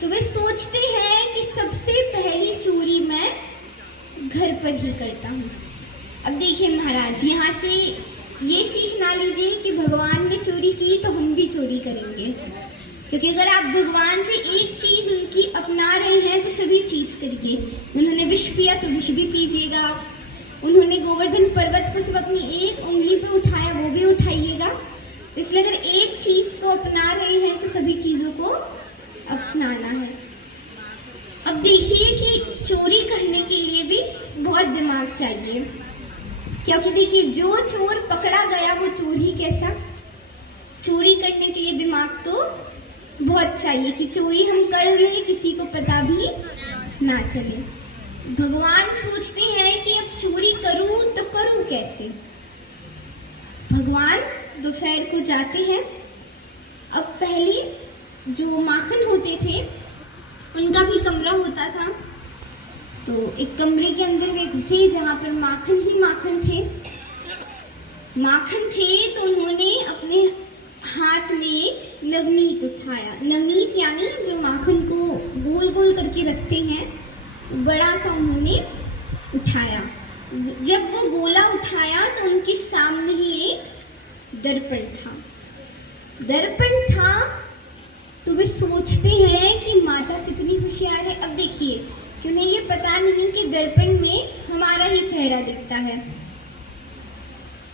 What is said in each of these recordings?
तो वे सोचते हैं कि सबसे पहली चोरी मैं घर पर ही करता हूँ। अब देखिए महाराज, यहाँ से ये सीख ना लीजिए कि भगवान ने चोरी की तो हम भी चोरी करेंगे, क्योंकि अगर आप भगवान से एक चीज उनकी अपना रहे हैं तो सभी चीज करिए। उन्होंने विष पिया तो विष भी पीजिएगा, उन्होंने गोवर्धन पर्वत को सिर्फ अपनी एक उंगली पे उठाया वो भी उठाइएगा। इसलिए अगर एक चीज को अपना रहे हैं तो सभी चीजों को अपनाना है। अब देखिए कि चोरी करने के लिए भी बहुत दिमाग चाहिए, क्योंकि देखिए जो चोर पकड़ा गया वो चोर ही कैसा। चोरी करने के लिए दिमाग तो बहुत चाहिए कि चोरी हम कर लें किसी को पता भी ना चले। भगवान सोचते हैं कि अब चोरी करूं तो करूं कैसे। भगवान दोपहर को जाते हैं। अब पहले जो माखन होते थे उनका भी कमरा होता था, तो एक कमरे के अंदर वे घुसे जहाँ पर माखन ही माखन थे। तो उन्होंने अपने हाथ में एक नवनीत उठाया। नवनीत यानी जो माखन को गोल गोल करके रखते हैं, बड़ा सा उन्होंने उठाया। जब वो गोला उठाया तो उनके सामने ही एक दर्पण था। तो वे सोचते हैं कि माता कितनी होशियार है। अब देखिए कि उन्हें ये पता नहीं कि दर्पण में हमारा ही चेहरा दिखता है।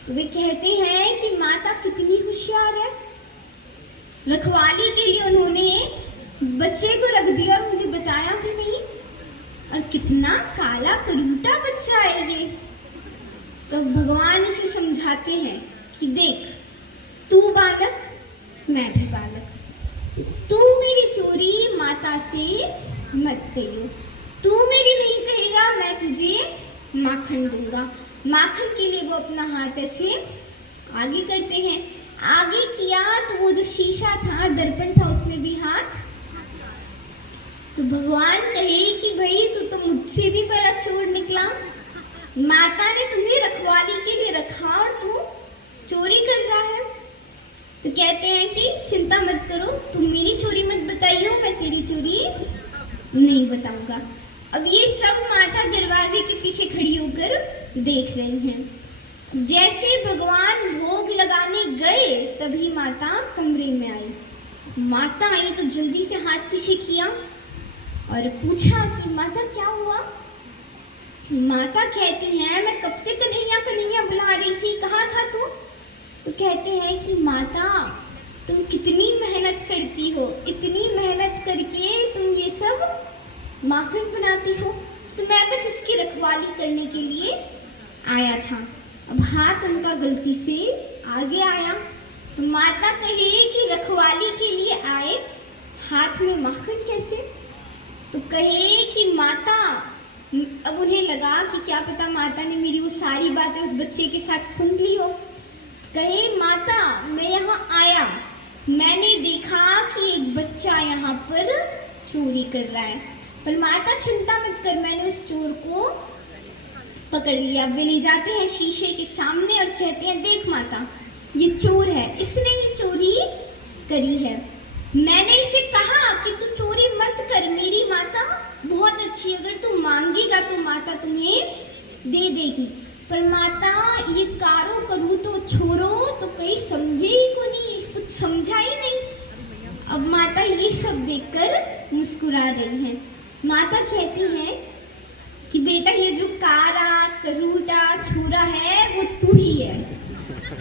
तो वे कहते हैं कि माता कितनी होशियार है। रखवाली के लिए उन्होंने बच्चे को रख दिया और मुझे बताया भी नहीं, और कितना काला करूटा बच्चा है ये। तो भगवान उसे समझाते हैं कि देख, तू बालक मैं भी बालक, तू मेरी चोरी माता से मत कहियो, तू मेरी नहीं कहेगा मैं तुझे माखन दूंगा। माखन के लिए वो अपना हाथ ऐसे आगे करते हैं। आगे किया तो वो जो शीशा था, दर्पण था, उसमें भी हाथ। तो भगवान कहे कि भाई तू तो मुझसे भी बड़ा चोर निकला। माता ने तुम्हें रखवाली के लिए रखा और तू चोरी कर रहा है। तो कहते हैं कि चिंता मत करो, तुम मेरी चोरी मत बताइयो, मैं तेरी चोरी नहीं बताऊंगा। अब ये सब माता दरवाजे के पीछे खड़ी होकर देख रही हैं। जैसे भगवान भोग लगाने गए तभी माता कमरे में आई। माता आई तो जल्दी से हाथ पीछे किया और पूछा कि माता क्या हुआ। माता कहती हैं मैं कब से कन्हैया कन्हैया बुला रही थी, कहाँ था तू। तो कहते हैं कि माता तुम कितनी मेहनत करती हो, इतनी मेहनत करके तुम ये सब माखन बनाती हो, तो मैं बस इसकी रखवाली करने के लिए आया था। अब हाथ उनका गलती से आगे आया। तो माता कहे कि रखवाली के लिए आए, हाथ में माखन कैसे। तो कहे कि माता, अब उन्हें लगा कि क्या पता माता ने मेरी वो सारी बातें उस बच्चे के साथ सुन ली हो। कहे माता मैं यहाँ आया, मैंने देखा कि एक बच्चा यहाँ पर चोरी कर रहा है, पर माता चिंता मत कर, मैंने उस चोर को पकड़ लिया। वे ले जाते हैं शीशे के सामने और कहते हैं देख माता ये चोर है, इसने ये चोरी करी है। मैंने इसे कहा कि तू चोरी मत कर, मेरी माता बहुत अच्छी, अगर तू मांगेगा तो माता तुम्हें दे देगी, पर माता ये कारो करूँ तो छोड़ो तो कहीं समझे ही को नहीं, कुछ समझा ही नहीं। अब माता ये सब देखकर मुस्कुरा रही हैं। माता कहती हैं कि बेटा ये जो कारा करूटा छोरा है वो तू ही है।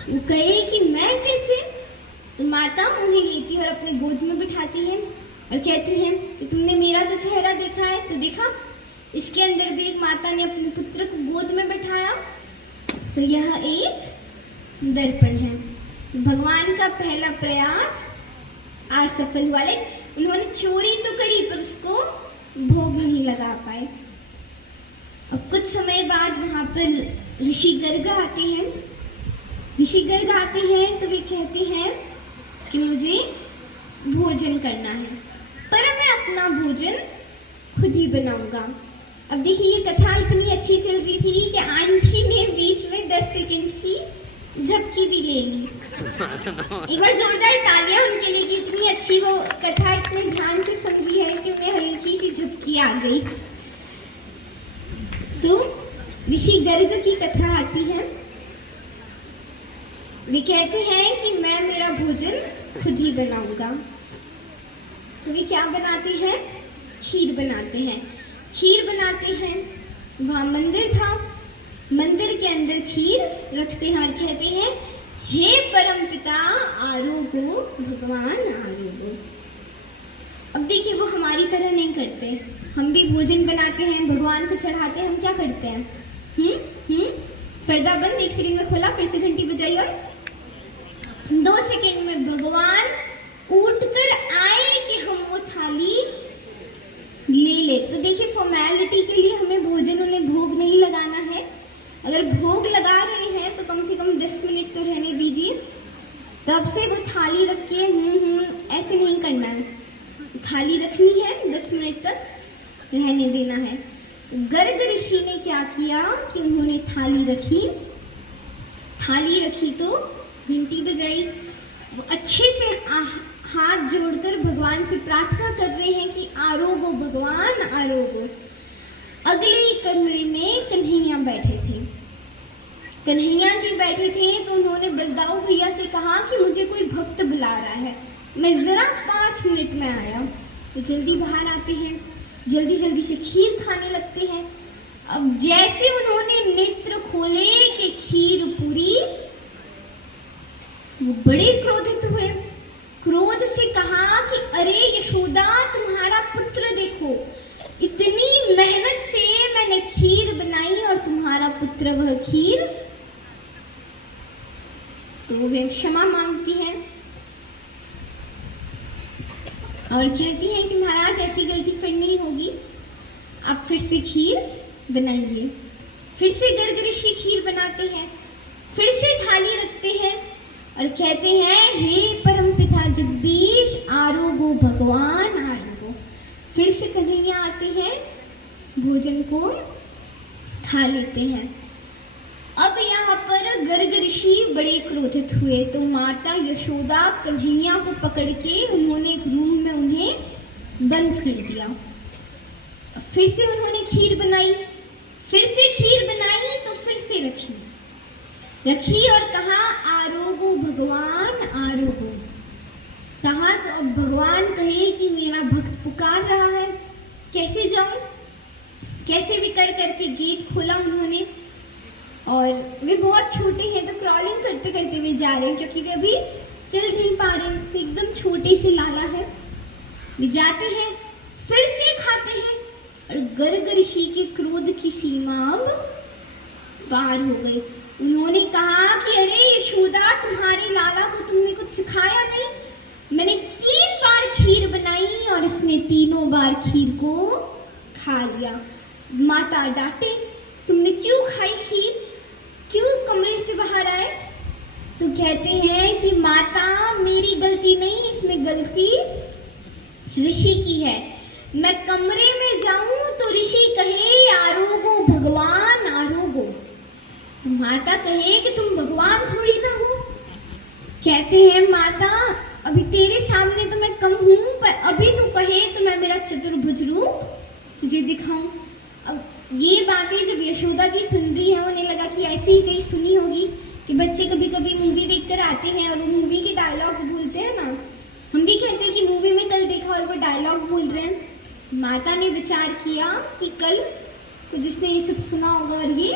वो कहे कि मैं कैसे। तो माता उन्हें लेती है और अपने गोद में बिठाती है और कहती है कि तुमने मेरा जो चेहरा देखा है, तो देखा इसके अंदर भी एक माता ने अपने पुत्र को गोद में बैठाया, तो यह एक दर्पण है। तो भगवान का पहला प्रयास आज सफल हुआ। उन्होंने चोरी तो करी पर उसको भोग नहीं लगा पाए। अब कुछ समय बाद वहां पर ऋषि गर्ग आते हैं। ऋषि गर्ग आते हैं तो वे कहते हैं कि मुझे भोजन करना है, पर मैं अपना भोजन खुद ही बनाऊंगा। अब देखिए ये कथा इतनी अच्छी चल रही थी कि आंटी ने बीच में 10 सेकंड की झपकी भी ले ली। एक बार जोरदार तालियां उनके लिए कि इतनी अच्छी वो कथा इतने ध्यान से सुन रही है कि हंसी आ गई। तो ऋषि गर्ग की कथा आती है। वे कहते हैं कि मैं मेरा भोजन खुद ही बनाऊंगा। तो वे क्या बनाते हैं? खीर बनाते हैं। खीर बनाते हैं, वहां मंदिर था, मंदिर के अंदर खीर रखते हैं और कहते हैं, हे परमपिता आरोगो, भगवान आरोगो। अब देखिए, वो हमारी तरह नहीं करते। हम भी भोजन बनाते हैं, भगवान को चढ़ाते हैं, हम क्या करते हैं? पर्दा बंद, 1 सेकंड में खोला, फिर से घंटी बजाई और 2 सेकंड में भगवान उठकर आए कि हम वो थाली ले ले। तो देखिए, फॉर्मेलिटी के लिए हमें भोजन, उन्हें भोग नहीं लगाना है। अगर भोग लगा रहे हैं तो कम से कम 10 मिनट तो रहने दीजिए। तब से वो थाली रख के ऐसे नहीं करना है। थाली रखनी है, 10 मिनट तक रहने देना है। गर्ग ऋषि ने क्या किया कि उन्होंने थाली रखी तो घंटी बजाई। वो अच्छे से हाथ जोड़कर भगवान से प्रार्थना कर रहे हैं कि आरोगो भगवान आरोगो। अगले ही कमरे में कन्हैया बैठे थे। कन्हैया जी बैठे थे तो उन्होंने बलदाऊ भैया से कहा कि मुझे कोई भक्त बुला रहा है, मैं जरा 5 मिनट में आया। तो जल्दी बाहर आते हैं, जल्दी जल्दी से खीर खाने लगते हैं। अब जैसे उन्होंने नेत्र खोले कि खीर पूरी, वो बड़े क्रोधित हुए। क्रोध से कहा कि अरे यशोदा, तुम्हारा पुत्र देखो, इतनी मेहनत से मैंने खीर बनाई और तुम्हारा पुत्र वह खीर। तो वे क्षमा मांगती हैं और कहती हैं कि महाराज, ऐसी गलती फिर नहीं होगी, आप फिर से खीर बनाइए। फिर से गर्ग ऋषि खीर बनाते हैं, फिर से थाली रखते हैं और कहते हैं, हे परमपिता जगदीश आरोगो भगवान आरोगो। फिर से कन्हैया आते हैं, भोजन को खा लेते हैं। अब यहाँ पर गर्ग ऋषि बड़े क्रोधित हुए तो माता यशोदा कन्हैया को पकड़ के उन्होंने एक रूम में उन्हें बंद कर दिया। फिर से उन्होंने खीर बनाई, फिर से खीर बनाई तो फिर से रखी और कहा, आरोगो भगवान आरोगो। कहा तो अब भगवान कहे कि मेरा भक्त पुकार रहा है, कैसे जाऊं? कैसे भी कर करके गेट खोला उन्होंने और वे बहुत छोटे हैं तो क्रॉलिंग करते करते वे जा रहे हैं, क्योंकि वे अभी चल नहीं पा रहे हैं, एकदम छोटे से लाला है। वे जाते हैं, फिर से खाते हैं और गर्ग ऋषि के क्रोध की सीमा अब पार हो गई। उन्होंने कहा कि अरे यशोदा, तुम्हारे लाला को तुमने कुछ सिखाया नहीं? मैंने 3 बार खीर बनाई और इसने तीनों बार खीर को खा लिया। माता डांटे, तुमने क्यों खाई खीर, क्यों कमरे से बाहर आए? तो कहते हैं कि माता, मेरी गलती नहीं, इसमें गलती ऋषि की है। मैं कमरे में जाऊं तो ऋषि कहे, आरोगो भगवान आरोगो। तो माता कहे कि तुम भगवान थोड़ी ना हो। कहते हैं, माता, अभी तेरे सामने तो मैं कम हूं, पर अभी तो कहे तो मैं मेरा चतुर्भुज रूप तुझे दिखाऊं। अब ये बातें जब यशोदा जी सुन रही है, उन्हें लगा कि ऐसे ही कहीं सुनी होगी कि बच्चे कभी कभी मूवी देखकर आते हैं और वो मूवी के डायलॉग्स बोलते हैं ना, हम भी कहते हैं कि मूवी में कल देखा और वो डायलॉग बोल रहे हैं। माता ने विचार किया कि कल तो जिसने ये सब सुना होगा और ये,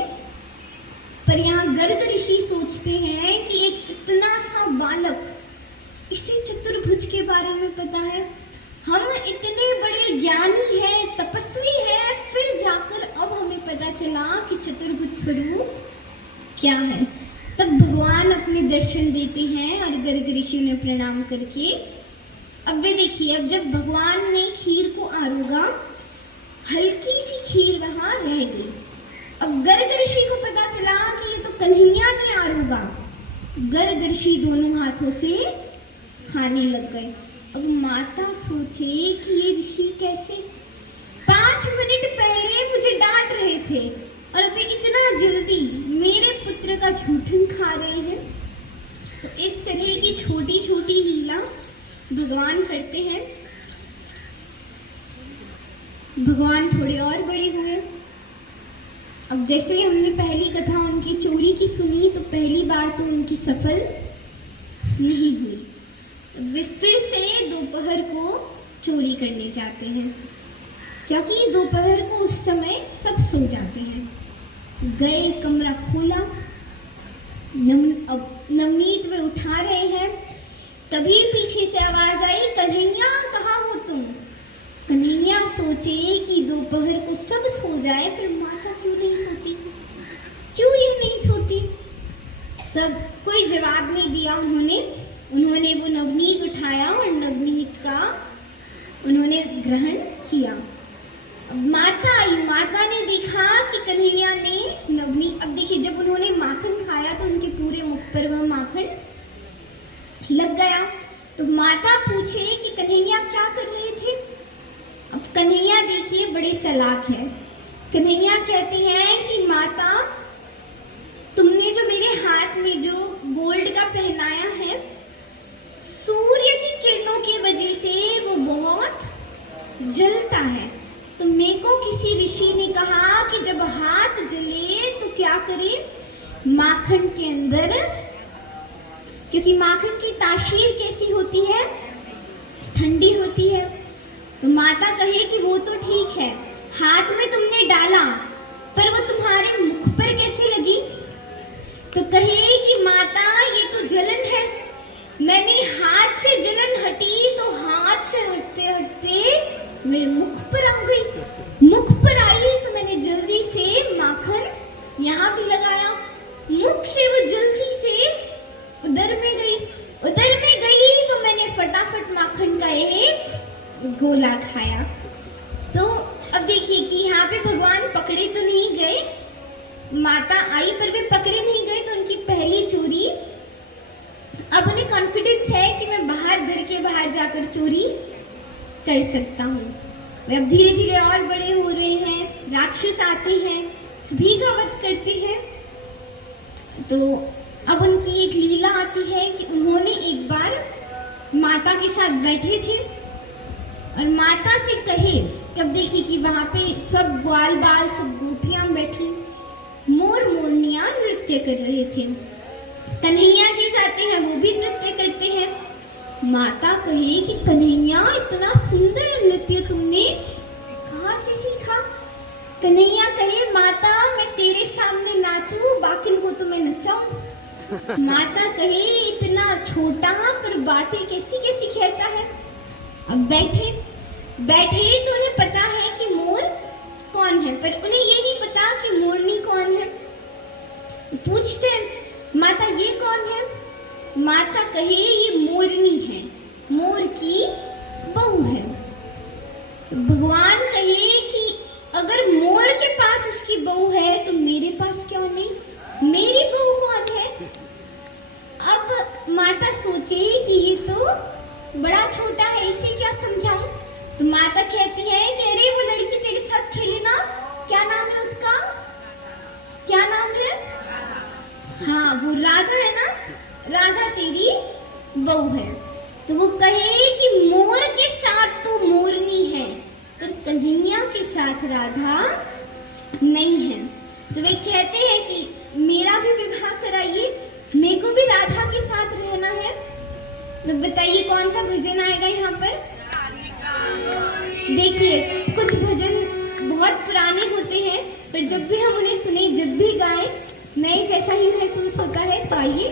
पर यहाँ गर्ग ऋषि सोचते हैं कि एक इतना सा बालक, इसे चतुर्भुज के बारे में पता है, हम इतने बड़े ज्ञानी हैं, तपस्वी हैं, फिर जाकर अब हमें पता चला कि चतुर्भुज स्वरूप क्या है। तब भगवान अपने दर्शन देते हैं और गर्ग ऋषि ने प्रणाम करके, अब वे देखिए, अब जब भगवान ने खीर को आरोगा, हल्की सी खीर वहां रह गई। अब गर्ग ऋषि को पता चला कि ये तो कन्हैया ने आरोगा। गर्ग ऋषि दोनों हाथों से खाने लग गए। अब माता सोचे कि ये ऋषि कैसे, 5 मिनट पहले मुझे डांट रहे थे और अभी इतना जल्दी मेरे पुत्र का झूठन खा रहे हैं। तो इस तरह की छोटी छोटी लीला भगवान करते हैं। भगवान थोड़े और बड़े हुए। अब जैसे ही हमने पहली कथा उनकी चोरी की सुनी तो पहली बार तो उनकी सफल नहीं हुई। वे फिर से दोपहर को चोरी करने जाते हैं, क्योंकि दोपहर को उस समय सब सो जाते हैं। गए, कमरा खोला, नवनीत वे उठा रहे हैं, तभी पीछे से आवाज आई, कन्हैया कहाँ हो तुम? कन्हैया सोचे कि दोपहर को सब सो जाए पर माता क्यों नहीं सोती, क्यों ये नहीं सोती? तब कोई जवाब नहीं दिया उन्होंने वो नवनीत उठाया और नवनीत का उन्होंने ग्रहण किया। माता आई, माता ने देखा कि कन्हैया ने नवनीत, अब देखिए जब उन्होंने माखन खाया तो उनके पूरे मुख पर वह माखन लग गया। तो माता पूछे कि कन्हैया क्या कर रहे थे? अब कन्हैया देखिए बड़े चालाक है। कन्हैया कहते हैं कि माता, तुमने जो मेरे हाथ में जो गोल्ड का पहनाया है, सूर्य की किरणों की वजह से वो बहुत जलता है। तो मेरे को किसी ऋषि ने कहा कि जब हाथ जले तो क्या करे, माखन के अंदर, क्योंकि माखन की तासीर कैसी होती है, ठंडी होती है। तो माता कहे कि वो तो ठीक है, हाथ में तुमने डाला पर वो तुम्हारे मुख पर कैसे लगी? तो कहे कि माता ये तो जलन है, मैंने हाथ से जलन हटी तो हाथ से हटते हटते मेरे मुख पर आ गई। मुख पर आई तो मैंने जल्दी से माखन यहाँ भी लगाया, मुख से वो जल्दी से उधर में गई तो मैंने फटाफट माखन का एक गोला खाया। तो अब देखिए कि यहाँ पे भगवान पकड़े तो नहीं गए, माता आई पर वे पकड़े नहीं गए। तो उनकी पहली चोरी, अब उन्हें कॉन्फिडेंस है कि मैं बाहर, घर के बाहर जाकर चोरी कर सकता हूँ। वे अब धीरे धीरे और बड़े हो रहे हैं, राक्षस आते हैं, सभी का वध करते हैं। तो अब उनकी एक लीला आती है कि उन्होंने एक बार माता के साथ बैठे थे और माता से कहे, अब देखिए कि वहां पे सब ग्वाल बाल, सब गोपियां बैठी, मोर मोरनियां नृत्य कर रहे थे। कन्हैया जी जाते हैं, वो भी नृत्य करते हैं। माता कहे कि कन्हैया इतना सुंदर नृत्य तुमने कहाँ से सीखा? कन्हैया कहे, माता मैं तेरे सामने नाचूं, बाकी को तो मैं नचाऊं। माता कहे इतना छोटा पर बातें कैसी कैसी कहता है। अब बैठे तो उन्हें पता है कि मोर कौन है, पर उन्हें ये नहीं पता कि मोरनी कौन है। पूछते हैं, माता ये कौन है? माता कहे ये मोरनी है, मोर की बहू है। तो भगवान कहे कि अगर मोर के पास उसकी बहू है तो मेरे पास क्यों नहीं, मेरी बहू कौन है? अब माता सोचे कि ये तो बड़ा छोटा है, इसे क्या समझाऊं? तो माता कहती है कि अरे वो लड़की तेरे साथ खेले ना, क्या नाम है उसका, क्या नाम है? हाँ वो राधा है ना, राधा तेरी बहू है। तो वो कहे कि मोर के साथ तो मोरनी है, तो कन्हैया के साथ राधा नहीं है। तो वे कहते हैं कि मेरा भी विवाह कराइए, मेरे को भी राधा के साथ रहना है। तो बताइए कौन सा भजन आएगा यहाँ पर? देखिए कुछ भजन बहुत पुराने होते हैं, पर जब भी हम उन्हें सुने, जब भी गाएं, नए जैसा ही महसूस होता है। तो आइए,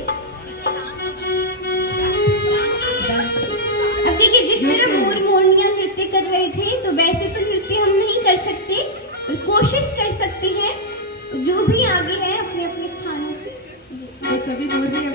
अब देखिए जिस तरह मोर मोरनियां नृत्य कर रहे थे, तो वैसे तो नृत्य हम नहीं कर सकते, और कोशिश कर सकते हैं जो भी आगे है अपने अपने स्थानों पे। सभी मोर भी